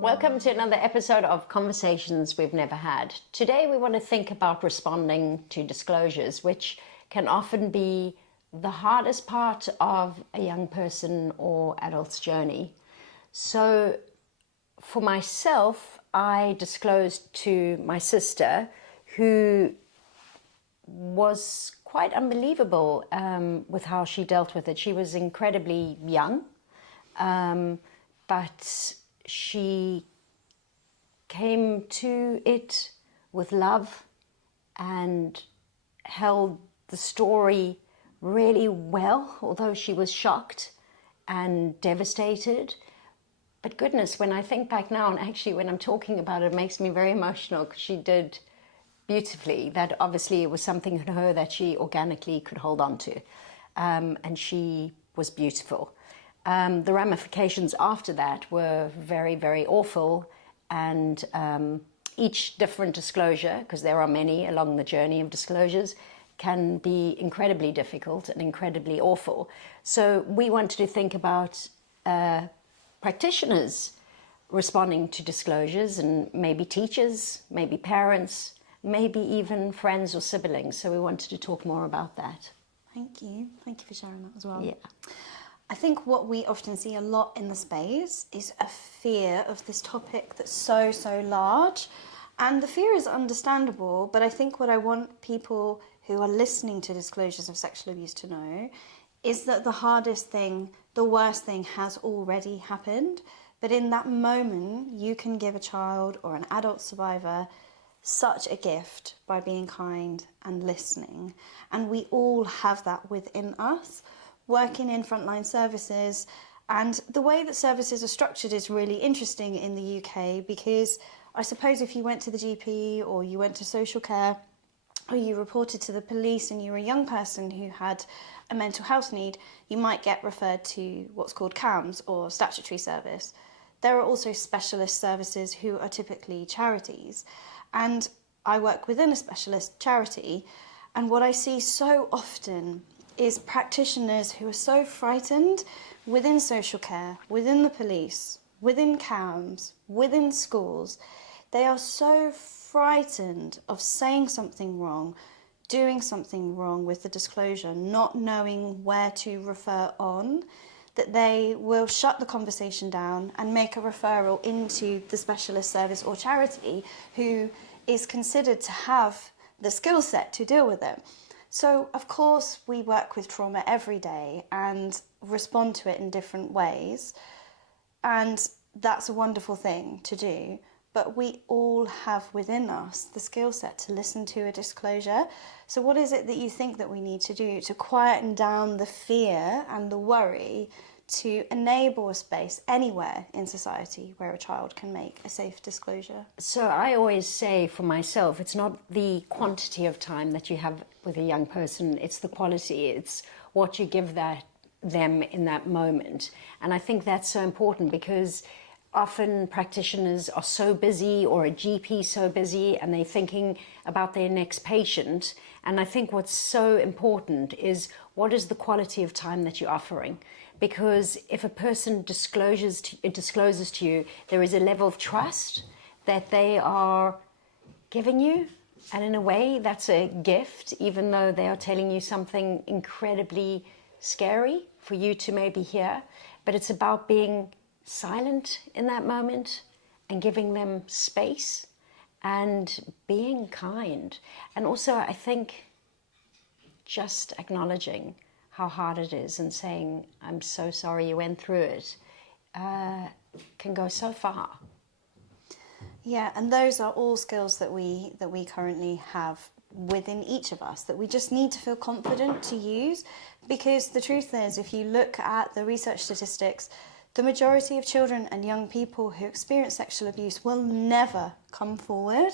Welcome to another episode of Conversations We've Never Had. Today we want to think about responding to disclosures, which can often be the hardest part of a young person or adult's journey. So for myself, I disclosed to my sister, who was quite unbelievable with how she dealt with it. She was incredibly young, but she came to it with love and held the story really well, although she was shocked and devastated. But goodness, when I think back now, and actually when I'm talking about it, it makes me very emotional, because she did beautifully. That obviously it was something in her that she organically could hold on to, and she was beautiful. The ramifications after that were very, very awful, and each different disclosure, because there are many along the journey of disclosures, can be incredibly difficult and incredibly awful. So we wanted to think about practitioners responding to disclosures, and maybe teachers, maybe parents, maybe even friends or siblings. So we wanted to talk more about that. Thank you for sharing that as well. Yeah. I think what we often see a lot in the space is a fear of this topic that's so large, and the fear is understandable, but I think what I want people who are listening to disclosures of sexual abuse to know is that the hardest thing, the worst thing has already happened, but in that moment you can give a child or an adult survivor such a gift by being kind and listening, and we all have that within us. Working in frontline services, and the way that services are structured is really interesting in the UK, because I suppose if you went to the GP or you went to social care or you reported to the police and you were a young person who had a mental health need, you might get referred to what's called CAMS, or statutory service. There are also specialist services who are typically charities, and I work within a specialist charity, and what I see so often is practitioners who are so frightened within social care, within the police, within CAMS, within schools. They are so frightened of saying something wrong, doing something wrong with the disclosure, not knowing where to refer on, that they will shut the conversation down and make a referral into the specialist service or charity who is considered to have the skill set to deal with it. So, of course, we work with trauma every day and respond to it in different ways, and that's a wonderful thing to do, but we all have within us the skill set to listen to a disclosure. So what is it that you think that we need to do to quieten down the fear and the worry, to enable a space anywhere in society where a child can make a safe disclosure? So I always say for myself, it's not the quantity of time that you have with a young person, it's the quality, it's what you give them in that moment. And I think that's so important, because often practitioners are so busy, or a GP so busy, and they're thinking about their next patient. And I think what's so important is, what is the quality of time that you're offering? Because if a person discloses to you, there is a level of trust that they are giving you. And in a way, that's a gift, even though they are telling you something incredibly scary for you to maybe hear. But it's about being silent in that moment and giving them space and being kind. And also, I think, just acknowledging how hard it is and saying, I'm so sorry you went through it, can go so far. Yeah, and those are all skills that we currently have within each of us, that we just need to feel confident to use, because the truth is, if you look at the research statistics, the majority of children and young people who experience sexual abuse will never come forward.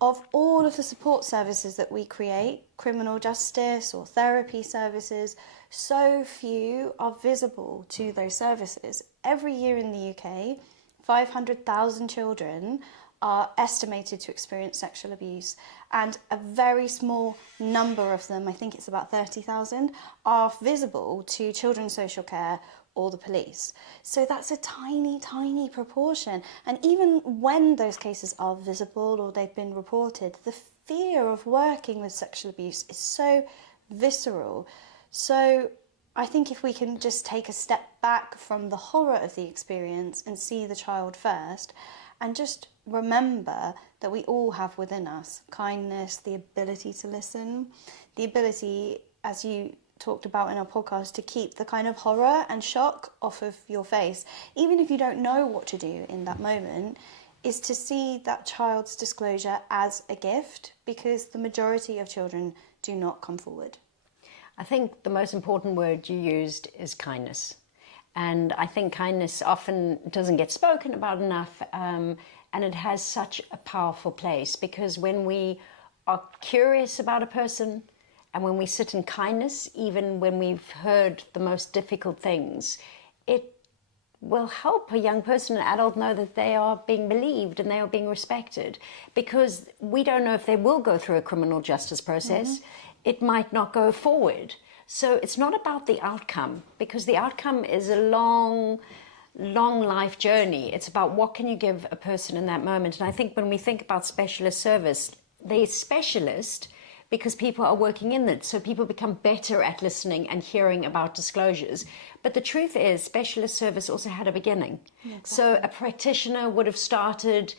Of all of the support services that we create, criminal justice or therapy services, so few are visible to those services. Every year in the UK, 500,000 children are estimated to experience sexual abuse, and a very small number of them, I think it's about 30,000, are visible to children's social care or the police. So that's a tiny, tiny proportion. And even when those cases are visible or they've been reported, the fear of working with sexual abuse is so visceral. So I think if we can just take a step back from the horror of the experience and see the child first, and just remember that we all have within us kindness, the ability to listen, the ability, as you talked about in our podcast, to keep the kind of horror and shock off of your face, even if you don't know what to do in that moment, is to see that child's disclosure as a gift, because the majority of children do not come forward. I think the most important word you used is kindness. And I think kindness often doesn't get spoken about enough, and it has such a powerful place, because when we are curious about a person and when we sit in kindness, even when we've heard the most difficult things, it will help a young person, an adult, know that they are being believed and they are being respected, because we don't know if they will go through a criminal justice process. It might not go forward. So it's not about the outcome, because the outcome is a long life journey. It's about what can you give a person in that moment. And I think when we think about specialist service, they're specialist because people are working in it. So people become better at listening and hearing about disclosures. But the truth is, specialist service also had a beginning. Yeah, exactly. So a practitioner would have started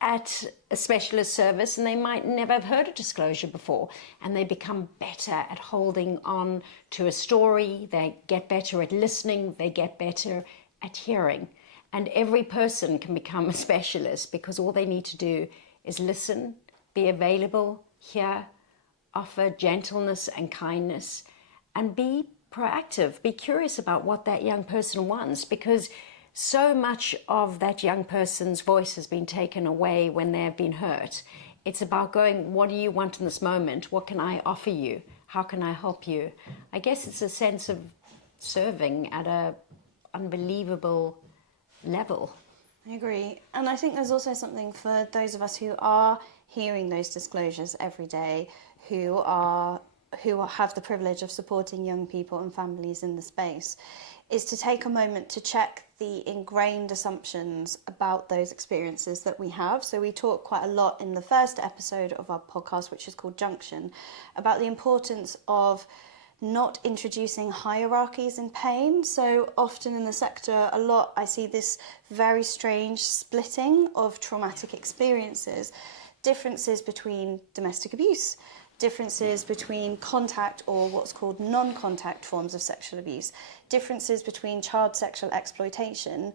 at a specialist service and they might never have heard a disclosure before, and they become better at holding on to a story, they get better at listening, they get better at hearing. And every person can become a specialist, because all they need to do is listen, be available, hear, offer gentleness and kindness, and be proactive, be curious about what that young person wants, because so much of that young person's voice has been taken away when they have been hurt. It's about going, what do you want in this moment? What can I offer you? How can I help you? I guess it's a sense of serving at an unbelievable level. I agree. And I think there's also something for those of us who are hearing those disclosures every day, who have the privilege of supporting young people and families in the space, is to take a moment to check the ingrained assumptions about those experiences that we have. So we talk quite a lot in the first episode of our podcast, which is called Junction, about the importance of not introducing hierarchies in pain. So often in the sector, a lot I see this very strange splitting of traumatic experiences, differences between domestic abuse, differences between contact or what's called non-contact forms of sexual abuse, differences between child sexual exploitation.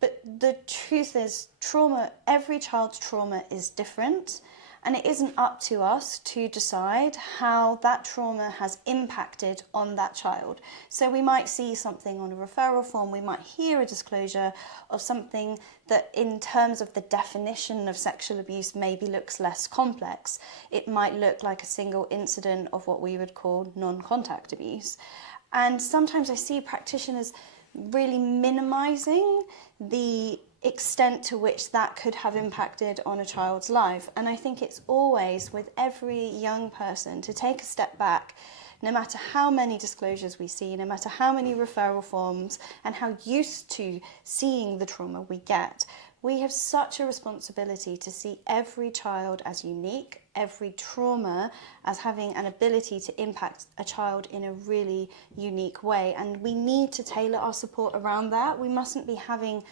But the truth is, trauma, every child's trauma is different, and it isn't up to us to decide how that trauma has impacted on that child. So we might see something on a referral form, we might hear a disclosure of something that in terms of the definition of sexual abuse maybe looks less complex. It might look like a single incident of what we would call non-contact abuse. And sometimes I see practitioners really minimising the extent to which that could have impacted on a child's life. And I think it's always with every young person to take a step back, no matter how many disclosures we see, no matter how many referral forms and how used to seeing the trauma we get. We have such a responsibility to see every child as unique, every trauma as having an ability to impact a child in a really unique way. And we need to tailor our support around that. We mustn't be having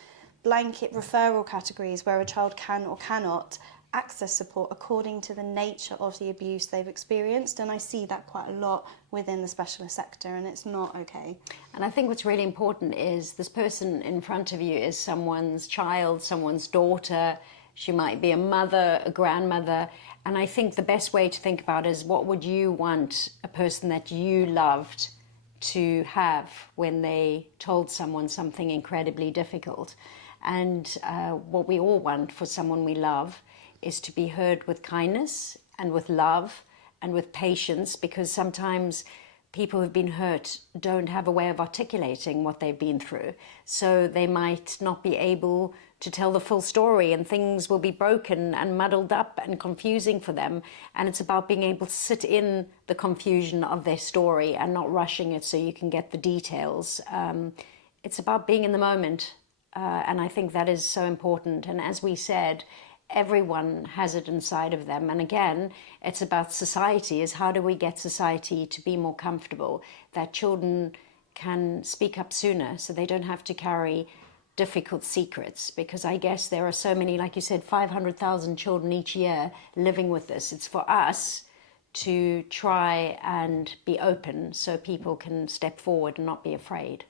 blanket referral categories where a child can or cannot access support according to the nature of the abuse they've experienced. And I see that quite a lot within the specialist sector, and it's not okay. And I think what's really important is this person in front of you is someone's child, someone's daughter. She might be a mother, a grandmother. And I think the best way to think about it is, what would you want a person that you loved to have when they told someone something incredibly difficult? And what we all want for someone we love is to be heard with kindness and with love and with patience, because sometimes people who've been hurt don't have a way of articulating what they've been through. So they might not be able to tell the full story, and things will be broken and muddled up and confusing for them. And it's about being able to sit in the confusion of their story and not rushing it so you can get the details. It's about being in the moment. And I think that is so important. And as we said, everyone has it inside of them. And again, it's about society, is how do we get society to be more comfortable, that children can speak up sooner so they don't have to carry difficult secrets. Because I guess there are so many, like you said, 500,000 children each year living with this. It's for us to try and be open so people can step forward and not be afraid.